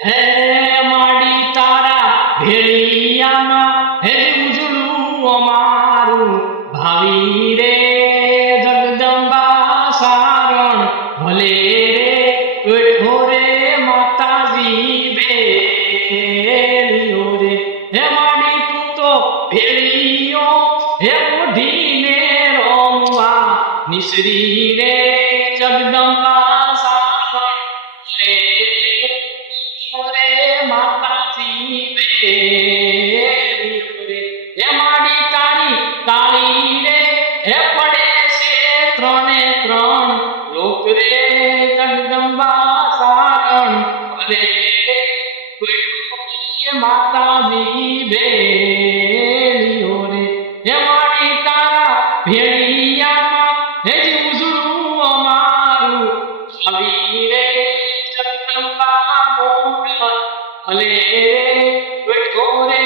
હે માડી તારા ભેળિયામાં હે ઉજળું અમારું ભાવી રે જગદંબા સારણ ભલે રે બેઠો રે માતાજી ભેળિયો રે હે માડી તું તો ભેળિયો હે ઓઢીને રોમવા નિસરી રે જગદંબા સારણ રે માતાજી ભેળિયો રે હે માડી તારી તાળી રે હે પડે છે ત્રણે ત્રણ લોક રે જગદંબા સારણ ભલે માતાજી ભેળિયો રે હે માડી તારા ભેળિયામાં હે ઉજળું અમારું આવી રે જગદંબા મોકલ ભલે બેઠો રે